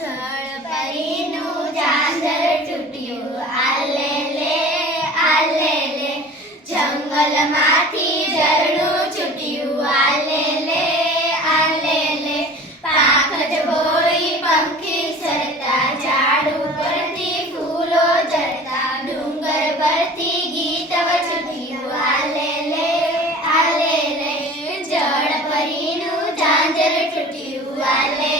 જળપરીનું ઝાંઝર તૂટ્યું, આલે લે આલે લે. જંગલમાંથી ઝરણું છૂટ્યું, આલે લે આલે લે. પાંખ બોળી પંખી સરતા, ઝાડ ઉપરથી ફૂલો ઝરતા, ડુંગર પરથી ગીત વછુટ્યું, આલે લે આલે લે. જળપરીનું ઝાંઝર તૂટ્યું, આલે